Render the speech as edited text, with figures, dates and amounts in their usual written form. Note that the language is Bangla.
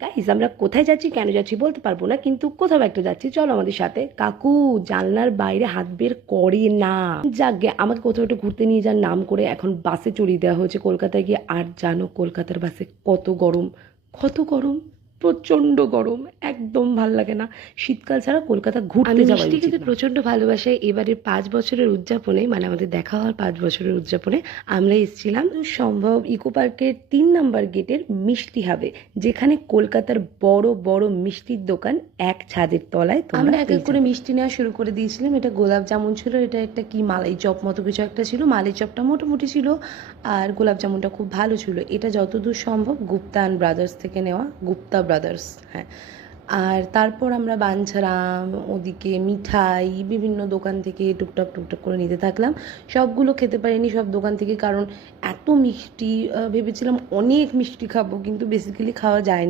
গাইস আমরা কোথায় যাচ্ছি কেন যাচ্ছি বলতে পারবো না, কিন্তু কোথাও একটা যাচ্ছি, চলো আমাদের সাথে। কাকু জানলার বাইরে হাত বের করে না। যাকগে আমাকে কোথাও একটু ঘুরতে নিয়ে যান নাম করে এখন বাসে চড়িয়ে দেওয়া হয়েছে কলকাতায় গিয়ে। আর জানো কলকাতার বাসে কত গরম, কত গরম, প্রচন্ড গরম, একদম ভাল লাগে না। শীতকাল ছাড়া কলকাতা ঘুরতে যাওয়া উচিত না। প্রচন্ড ভালোবাসায় এবারে 5 বছরের উদযাপনে, মানে আমাদের দেখা হওয়ার 5 বছরের উদযাপনে আমরা এসেছিলাম সম্ভব ইকো পার্কের 3 নম্বর গেটের মিষ্টি হাবে, যেখানে কলকাতার বড় বড় মিষ্টির দোকান এক ছাদের তলায়। আমরা এক এক করে মিষ্টি নেওয়া শুরু করে দিয়েছিলাম। এটা গোলাপ জামুন ছিল, এটা একটা কি মালাই চপ মতো কিছু একটা ছিল। মালাই চপটা মোটামুটি ছিল, আর গোলাপ জামুনটা খুব ভালো ছিল। এটা যতদূর সম্ভব গুপ্তা অ্যান্ড ব্রাদার্স থেকে নেওয়া, গুপ্তা ব্রাদার্স, হ্যাঁ। আর তারপর আমরা বাঞ্ছারাম, ওদিকে মিঠাই বিভিন্ন দোকান থেকে টুকটাক টুকটাক করে নিতে থাকলাম। সবগুলো খেতে পারিনি সব দোকান থেকে, কারণ এত মিষ্টি। ভেবেছিলাম অনেক মিষ্টি খাবো, কিন্তু বেসিক্যালি খাওয়া যায়নি।